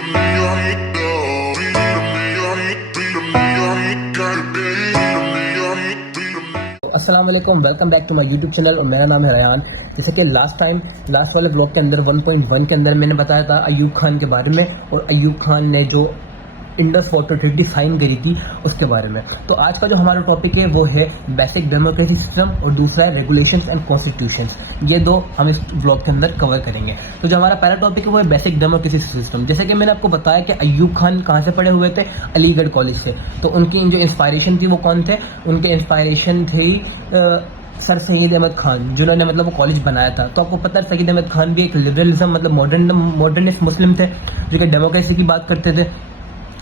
अस्सलाम वालेकुम, welcome back to my YouTube channel और मेरा नाम है रेहान। जैसे कि लास्ट वाले ब्लॉग के अंदर 1.1 के अंदर मैंने बताया था अयूब खान के बारे में और अयूब खान ने जो इंडस वाटर ट्रीटी साइन करी थी उसके बारे में। तो आज का जो हमारा टॉपिक है वो है बेसिक डेमोक्रेसी सिस्टम और दूसरा है रेगुलेशंस एंड कॉन्स्टिट्यूशंस। ये दो हम इस ब्लॉग के अंदर कवर करेंगे। तो जो हमारा पहला टॉपिक है वो है बेसिक डेमोक्रेसी सिस्टम। जैसे कि मैंने आपको बताया कि अयूब खान कहाँ से पढ़े हुए थे, अलीगढ़ कॉलेज से। तो उनकी जो इंस्पायरेशन थी वो कौन थे, उनके इंस्पायरेशन थी सर सैयद अहमद खान, जिन्होंने मतलब वो कॉलेज बनाया था। तो आपको पता है सैयद अहमद खान भी एक लिबरलिज्म मतलब मॉडर्निस्ट मुस्लिम थे जो कि डेमोक्रेसी की बात करते थे।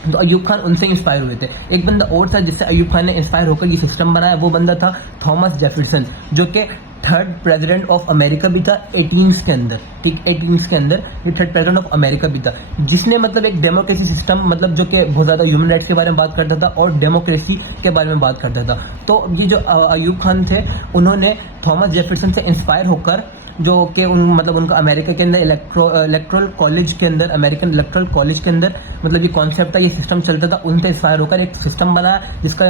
तो अयूब खान उनसे इंस्पायर हुए थे। एक बंदा और था जिससे अयूब खान ने इंस्पायर होकर ये सिस्टम बनाया, वो बंदा था थॉमस जेफरसन, जो कि थर्ड प्रेसिडेंट ऑफ अमेरिका भी था 18th के अंदर। ठीक, 18th के अंदर ये थर्ड प्रेसिडेंट ऑफ अमेरिका भी था, जिसने मतलब एक डेमोक्रेसी सिस्टम मतलब जो कि बहुत ज़्यादा ह्यूमन राइट्स के बारे में बात करता था और डेमोक्रेसी के बारे में बात करता था। तो ये जो अयूब खान थे उन्होंने थॉमस जेफरसन से इंस्पायर होकर जो कि मतलब उनका अमेरिका के अंदर इलेक्ट्रल कॉलेज के अंदर, अमेरिकन इलेक्ट्रल कॉलेज के अंदर मतलब ये कॉन्सेप्ट था, ये सिस्टम चलता था। उनसे इंस्पायर होकर एक सिस्टम बनाया जिसका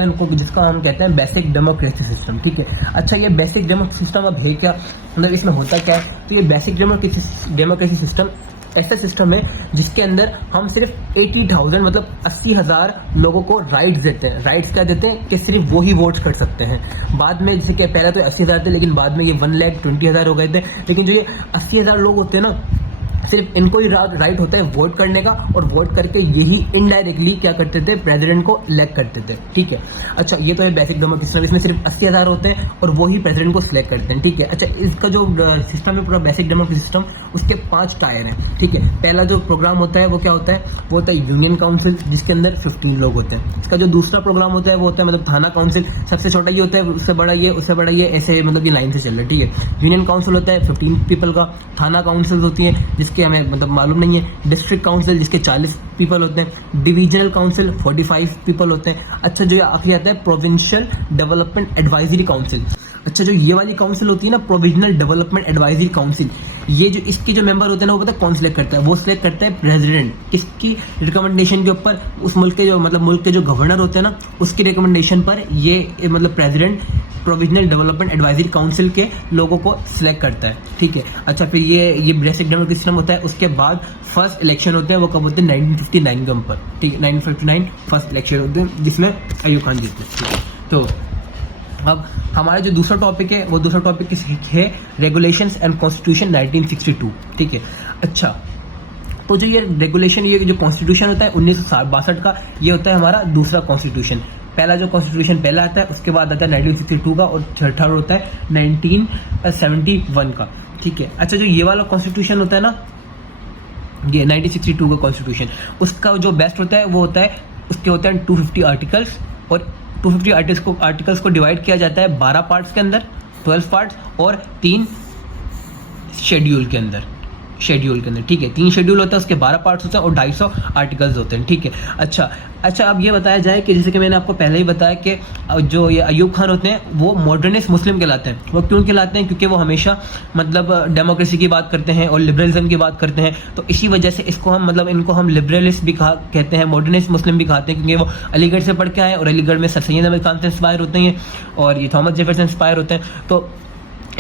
हम कहते हैं बेसिक डेमोक्रेसी सिस्टम। ठीक है, अच्छा ये बेसिक डेमोक्रेसी सिस्टम अब है क्या, मतलब इसमें होता क्या है। तो ये बेसिक डेमोक्रेसी सिस्टम ऐसा सिस्टम है जिसके अंदर हम सिर्फ 80,000 मतलब 80,000 लोगों को राइट्स देते हैं। राइट्स क्या देते हैं कि सिर्फ वो ही वोट कर सकते हैं। बाद में जैसे कि पहले तो 80,000 थे, लेकिन बाद में ये 1,20,000 हो गए थे। लेकिन जो ये 80,000 लोग होते हैं ना, सिर्फ इनको ही राइट होता है वोट करने का, और वोट करके यही इनडायरेक्टली क्या करते थे, प्रेसिडेंट को इलेक्ट करते थे। ठीक है, अच्छा ये तो है बेसिक डेमोक्रेसी सिस्टम। इसमें सिर्फ 80,000 होते हैं और वही प्रेसिडेंट को सिलेक्ट करते हैं। ठीक है, अच्छा इसका जो सिस्टम है पूरा बेसिक डेमोक्रेसी सिस्टम, उसके 5 टायर हैं। ठीक है, पहला जो प्रोग्राम होता है वो क्या होता है, वो होता है यूनियन काउंसिल, जिसके अंदर 15 लोग होते हैं। इसका जो दूसरा प्रोग्राम होता है वो होता है मतलब थाना काउंसिल, सबसे छोटा ये होता है, उससे बड़ा ये, ऐसे मतलब ये लाइन से चल रहा है। ठीक है, यूनियन काउंसिल होता है 15 पीपल का, थाना काउंसिल होती है जिसके हमें मतलब मालूम नहीं है, डिस्ट्रिक्ट काउंसिल जिसके 40 पीपल होते हैं, डिविजनल काउंसिल 45 पीपल होते हैं। अच्छा जो आखिरी आता है प्रोविंशियल डेवलपमेंट एडवाइजरी काउंसिल। अच्छा जो ये वाली काउंसिल होती है ना, प्रोविजनल डेवलपमेंट एडवाइजरी काउंसिल, ये जो इसके जो मेंबर होते हैं ना, वो पता है कौन सिलेक्ट करता है, वो सिलेक्ट करता है प्रेसिडेंट। किसकी रिकमेंडेशन के ऊपर, उस मुल्क के जो मतलब मुल्क के जो गवर्नर होते हैं ना, उसकी रिकमेंडेशन पर ये मतलब president provisional development advisory council के लोगों को सिलेक्ट करता है। ठीक है, अच्छा फिर ये बेसिक डेमोक्रेसी सिस्टम होता है। उसके बाद फर्स्ट इलेक्शन होते हैं, वो कब होते हैं 1959 के ऊपर। ठीक है, 1959 फर्स्ट इलेक्शन होते हैं जिसमें अयूब खान जीते हैं। तो अब हमारा जो दूसरा टॉपिक है वो दूसरा टॉपिक है रेगुलेशंस एंड कॉन्स्टिट्यूशन 1962। ठीक है, अच्छा तो जो ये रेगुलेशन, ये जो कॉन्स्टिट्यूशन होता है 1962 का, ये होता है हमारा दूसरा कॉन्स्टिट्यूशन। पहला जो कॉन्स्टिट्यूशन पहला आता है, उसके बाद आता है 1962 का, और थर्ड होता है 1971 का। ठीक है, अच्छा जो ये वाला कॉन्स्टिट्यूशन होता है ना, ये 1962 का कॉन्स्टिट्यूशन, उसका जो बेस्ट होता है वो होता है, उसके होते हैं 250 आर्टिकल्स, और 250 आर्टिकल्स को डिवाइड किया जाता है 12 पार्ट्स के अंदर, 12 पार्ट्स, और 3 शेड्यूल के अंदर। ठीक है, 3 शेड्यूल होता है, उसके 12 पार्ट्स होते हैं और 250 आर्टिकल्स होते हैं। ठीक है, अच्छा अब ये बताया जाए कि जैसे कि मैंने आपको पहले ही बताया कि जो ये अयूब खान होते हैं वो मॉडर्निस्ट मुस्लिम कहलाते हैं। वो क्यों कहलाते हैं, क्योंकि वो हमेशा मतलब डेमोक्रेसी की बात करते हैं और लिबरलिज्म की बात करते हैं। तो इसी वजह से इनको हम लिबरलिस्ट भी कहते हैं, मॉडर्निस्ट मुस्लिम भी कहते हैं, क्योंकि वो अलीगढ़ से पढ़ के आए और अलीगढ़ में सर सैयद अहमद खान से इंस्पायर होते हैं और ये थॉमस जेफरसन से इंस्पायर होते हैं। तो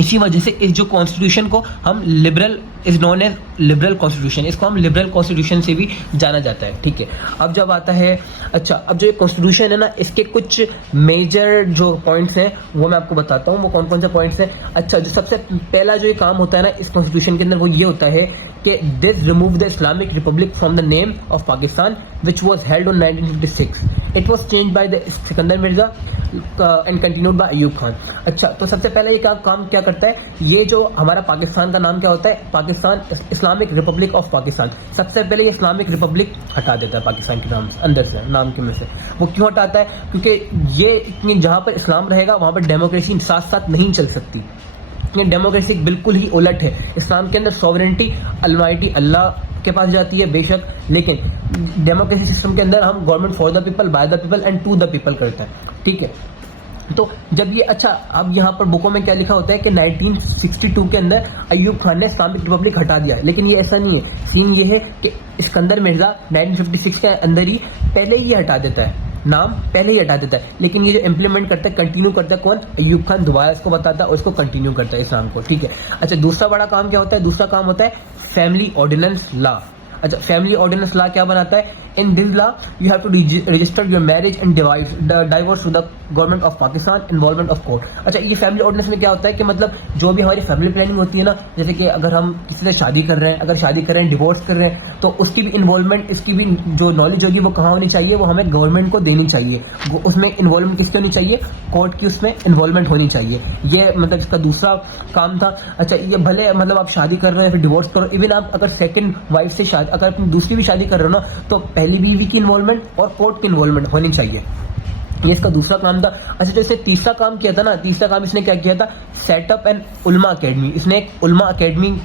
इसी वजह से इस जो कॉन्स्टिट्यूशन को हम लिबरल कॉन्स्टिट्यूशन, इसको हम लिबरल कॉन्स्टिट्यूशन से भी जाना जाता है। ठीक है, अब जब आता है, अच्छा अब जो ये कॉन्स्टिट्यूशन है ना, इसके कुछ मेजर जो पॉइंट्स हैं वो मैं आपको बताता हूँ, वो कौन कौन से पॉइंट्स हैं। अच्छा जो सबसे पहला जो ये काम होता है ना इस कॉन्स्टिट्यूशन के अंदर, वो ये होता है कि this remove the Islamic republic from the name of Pakistan which was held on 1956। It was change by the Sikandar Mirza and continued by Ayub Khan. अच्छा तो सबसे पहले ये काम क्या करता है, ये जो हमारा पाकिस्तान का नाम क्या होता है, Pakistan Islamic Republic of Pakistan. सबसे पहले ये इस्लामिक रिपब्लिक हटा देता है पाकिस्तान के नाम अंदर से, नाम के में से। वो क्यों हटाता है, क्योंकि ये जहां पर इस्लाम रहेगा वहां पर डेमोक्रेसी साथ साथ नहीं चल सकती। डेमोक्रेसी बिल्कुल ही उलट है। इस्लाम के अंदर सॉवरेंटी अलमाइटी अल्लाह के पास जाती है बेशक, लेकिन डेमोक्रेसी सिस्टम के अंदर हम government for the people, by the people and to the people करते हैं। ठीक है, तो जब ये अच्छा, अब यहाँ पर बुकों में क्या लिखा होता है कि 1962 के अंदर अयूब खान ने इस्लामिक रिपब्लिक हटा दिया, लेकिन ये ऐसा नहीं है। सीन ये है कि इस्कंदर मिर्जा 1956 के अंदर ही पहले ही हटा देता है, नाम पहले ही हटा देता है, लेकिन ये जो इम्प्लीमेंट करता है, कंटिन्यू करता है कौन? अयूब खान दोबारा इसको बताता है और इसको कंटिन्यू करता है इस्लाम को, ठीक है। अच्छा, दूसरा बड़ा काम क्या होता है? दूसरा काम होता है फैमिली ऑर्डिनेंस लॉ। अच्छा, फैमिली ऑर्डिनेंस लॉ क्या बनाता है? In this law you have to register your marriage and divorce to the government of Pakistan, involvement of court. अच्छा, ये फैमिली ऑर्डिनेंस में क्या होता है कि मतलब जो भी हमारी फैमिली प्लानिंग होती है ना, जैसे कि अगर हम किसी से शादी कर रहे हैं, अगर शादी कर रहे हैं, डिवोर्स कर रहे हैं, तो उसकी भी इन्वॉल्वमेंट, इसकी भी जो नॉलेज होगी वो कहाँ होनी चाहिए? वो हमें गवर्नमेंट को देनी चाहिए। उसमें इन्वॉल्वमेंट किसकी होनी चाहिए? कोर्ट की उसमें इन्वॉल्वमेंट होनी चाहिए। ये मतलब इसका दूसरा काम था। अच्छा, ये भले मतलब आप शादी कर रहे हैं, फिर डिवोर्स करो, इवन आप अगर सेकंड वाइफ से शादी, अगर अपनी दूसरी भी शादी कर रहे हो ना, तो पहली बीवी की इन्वॉल्वमेंट और कोर्ट की इन्वॉल्वमेंट होनी चाहिए। ये इसका दूसरा काम था। अच्छा, जो इसने तीसरा काम किया था ना, तीसरा काम इसने क्या किया था? सेटअप एन उलमा अकेडमी। इसने एक उलमा अकेडमी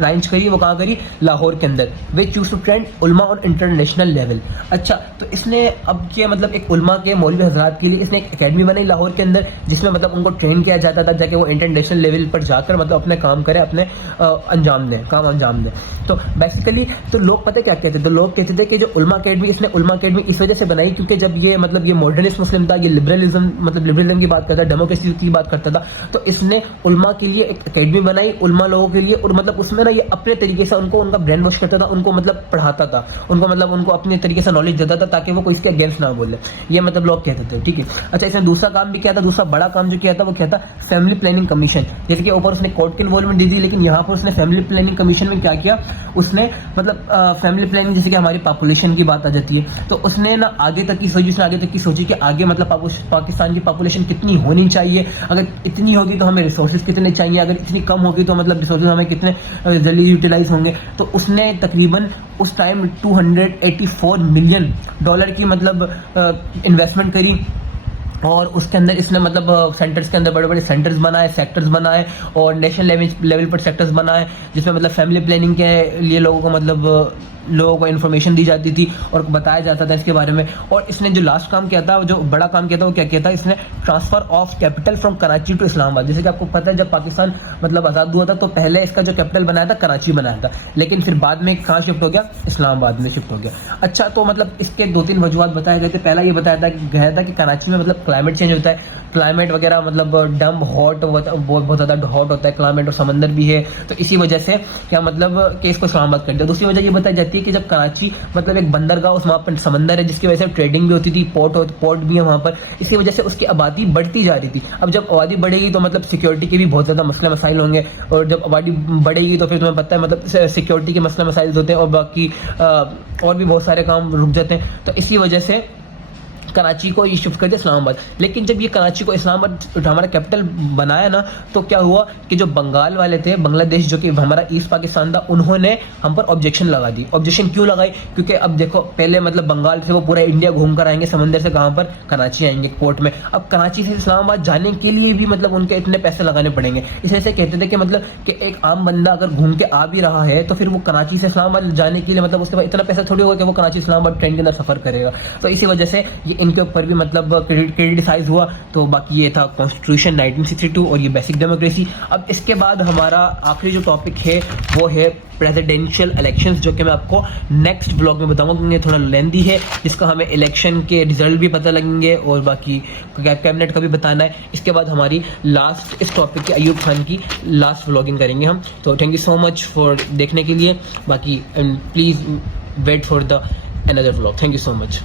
लॉन्च करी। वो कहाँ करी? लाहौर के अंदर। वे चूज टू ट्रेंड उलमा ऑन इंटरनेशनल लेवल। अच्छा, तो इसने अब किया मतलब एक उलमा के मौलवी हजरात के लिए इसने एक अकेडमी बनाई लाहौर के अंदर, जिसमें मतलब उनको ट्रेन किया जाता था ताकि वो इंटरनेशनल लेवल पर जाकर मतलब अपने काम करें, अपने काम अंजाम दें। तो बेसिकली तो लोग पता क्या कहते थे? तो लोग कहते थे कि जो उलमा अकेडमी, इसने उलमा अकेडमी इस वजह से बनाई क्योंकि जब ये मतलब ये मॉडर्निस्ट मुस्लिम था, ये लिबरलिज्म की बात करता था, डेमोक्रेसी की बात करता था, तो इसने उलमा के लिए एक अकेडमी बनाई, उलमा लोगों के लिए। और मतलब उसमें ये अपने तरीके से उनको उनका ब्रेन वॉश करता था, उनको मतलब पढ़ाता था, उनको मतलब उनको अपने तरीके से नॉलेज देता था ताकि वो कोई इसके अगेंस्ट ना बोले। ये मतलब लोग कहते थे, ठीक है। अच्छा, इसने दूसरा काम भी किया था। दूसरा बड़ा काम जो किया था वो क्या था? Family planning commission. जैसे कि ऊपर उसने कोर्ट की इन्वॉल्वमेंट दी थी, लेकिन यहाँ पर उसने फैमिली प्लानिंग कमीशन में क्या किया? उसने मतलब फैमिली प्लानिंग, जैसे कि हमारी पॉपुलेशन की बात आ जाती है, तो उसने ना आगे तक की सोची कि आगे मतलब पाकिस्तान की पॉपुलेशन कितनी होनी चाहिए, अगर इतनी होगी तो हमें रिसोर्सेज कितने चाहिए, अगर इतनी कम होगी तो मतलब रिसोर्सेज हमें कितने जल्दी यूटिलाइज होंगे। तो उसने तकरीबन उस टाइम $284 मिलियन की मतलब इन्वेस्टमेंट करी, और उसके अंदर इसने मतलब सेंटर्स के अंदर बड़े बड़े सेंटर्स बनाए, सेक्टर्स बनाए, और नेशनल लेवल पर सेक्टर्स बनाए, जिसमें मतलब फैमिली प्लानिंग के लिए लोगों को मतलब लोगों को इन्फॉर्मेशन दी जाती थी और बताया जाता था इसके बारे में। और इसने जो लास्ट काम किया था, जो बड़ा काम किया था, वो क्या किया था? इसने transfer of capital from Karachi to Islamabad. जैसे कि आपको पता है जब पाकिस्तान मतलब आज़ाद हुआ था तो पहले इसका जो कैपिटल बनाया था कराची बनाया था, लेकिन फिर बाद में कहाँ शिफ्ट हो गया? इस्लामाबाद में शिफ्ट हो गया। अच्छा, तो मतलब इसके 2-3 वजूहत बताए गए थे। पहला ये बताया गया था कि कराची में मतलब क्लाइमेट चेंज होता है, क्लाइमेट वगैरह मतलब डम हॉट, बहुत ज़्यादा हॉट होता है क्लाइमेट, और समंदर भी है, तो इसी वजह से क्या मतलब कि इसको इस्लामाबाद कर दिया। दूसरी वजह ये बताई जाती है कि जब कराची मतलब एक बंदरगाह, उस वहाँ पर समंदर है जिसकी वजह से ट्रेडिंग भी होती थी, पोर्ट भी है वहाँ पर, इसकी वजह से उसकी आबादी बढ़ती जा रही थी। अब जब आबादी बढ़ेगी तो मतलब सिक्योरिटी के भी बहुत ज़्यादा मसले मसाइल होंगे, और जब आबादी बढ़ेगी तो फिर तुम्हें पता है मतलब सिक्योरिटी के मसले मसाइल होते हैं, और बाकी और भी बहुत सारे काम रुक जाते हैं। तो इसी वजह से कराची को ये शिफ्ट कर दिया इस्लामाबाद। लेकिन जब ये कराची को इस्लामाबाद हमारा कैपिटल बनाया ना, तो क्या हुआ कि जो बंगाल वाले थे, बांग्लादेश जो कि हमारा ईस्ट पाकिस्तान था, उन्होंने हम पर ऑब्जेक्शन लगा दी। ऑब्जेक्शन क्यों लगाई? क्योंकि अब देखो, पहले मतलब बंगाल से वो पूरा इंडिया घूम कर आएंगे, समंदर से कहाँ पर? कराची आएंगे पोर्ट में। अब कराची से इस्लामाबाद जाने के लिए भी मतलब उनके इतने पैसे लगाने पड़ेंगे। इस वजह से कहते थे कि मतलब कि एक आम बंदा अगर घूम के आ भी रहा है तो फिर वो कराची से इस्लामाबाद जाने के लिए मतलब उसके पास इतना पैसा थोड़ी होगा कि वो कराची इस्लामाबाद ट्रेन के अंदर सफर करेगा। तो इसी वजह से ये इनके ऊपर भी मतलब क्रिटिसाइज हुआ। तो बाकी ये था कॉन्स्टिट्यूशन 1962 और ये बेसिक डेमोक्रेसी। अब इसके बाद हमारा आखिरी जो टॉपिक है वो है प्रेसिडेंशियल इलेक्शंस, जो कि मैं आपको नेक्स्ट ब्लॉग में बताऊंगा क्योंकि ये थोड़ा लेंदी है, जिसका हमें इलेक्शन के रिजल्ट भी पता लगेंगे और बाकी कैबिनेट का भी बताना है। इसके बाद हमारी लास्ट इस टॉपिक के अयूब खान की लास्ट व्लॉगिंग करेंगे हम। तो thank you so much for देखने के लिए। बाकी please wait for the another vlog. Thank you so much.